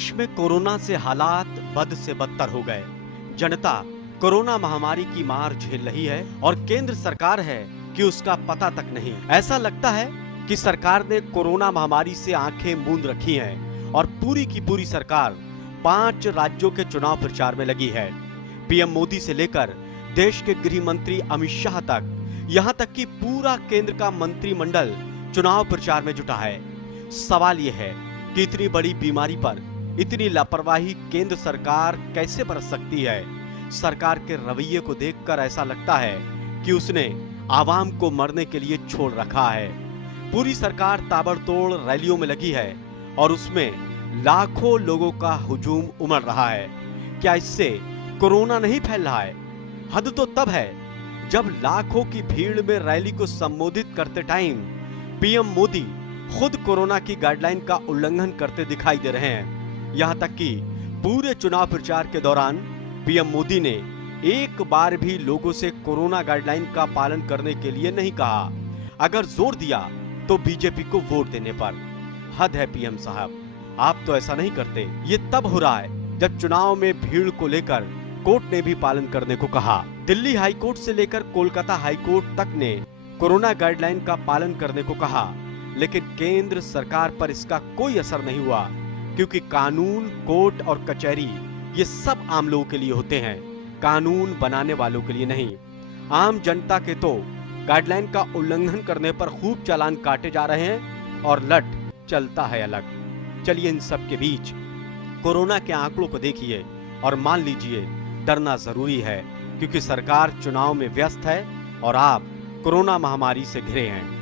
देश में कोरोना से हालात बद से बदतर हो गए। जनता कोरोना महामारी की मार झेल रही है और केंद्र सरकार है कि उसका पता तक नहीं। ऐसा लगता है कि सरकार ने कोरोना महामारी से आंखें मूंद रखी हैं और पूरी की पूरी सरकार 5 राज्यों के चुनाव प्रचार में लगी है। पीएम मोदी से लेकर देश के गृह मंत्री अमित शाह तक, यहां तक कि पूरा केंद्र का मंत्रिमंडल चुनाव प्रचार में जुटा है। सवाल यह है कि इतनी बड़ी बीमारी पर इतनी लापरवाही केंद्र सरकार कैसे बरत सकती है। सरकार के रवैये को देखकर ऐसा लगता है कि उसने आवाम को मरने के लिए छोड़ रखा है। पूरी सरकार ताबड़तोड़ रैलियों में लगी है और उसमें लाखों लोगों का हुजूम उमड़ रहा है। क्या इससे कोरोना नहीं फैल रहा है? हद तो तब है जब लाखों की भीड़ में रैली को संबोधित करते टाइम पीएम मोदी खुद कोरोना की गाइडलाइन का उल्लंघन करते दिखाई दे रहे हैं। यहां तक कि पूरे चुनाव प्रचार के दौरान पीएम मोदी ने एक बार भी लोगों से कोरोना गाइडलाइन का पालन करने के लिए नहीं कहा। अगर जोर दिया तो बीजेपी को वोट देने पर। हद है पीएम साहब, आप तो ऐसा नहीं करते। ये तब हो रहा है जब चुनाव में भीड़ को लेकर कोर्ट ने भी पालन करने को कहा। दिल्ली हाईकोर्ट से लेकर कोलकाता हाईकोर्ट तक ने कोरोना गाइडलाइन का पालन करने को कहा, लेकिन केंद्र सरकार पर इसका कोई असर नहीं हुआ, क्योंकि कानून, कोर्ट और कचहरी ये सब आम लोगों के लिए होते हैं, कानून बनाने वालों के लिए नहीं। आम जनता के तो गाइडलाइन का उल्लंघन करने पर खूब चालान काटे जा रहे हैं और लट चलता है अलग। चलिए इन सब के बीच कोरोना के आंकड़ों को देखिए और मान लीजिए डरना जरूरी है, क्योंकि सरकार चुनाव में व्यस्त है और आप कोरोना महामारी से घिरे हैं।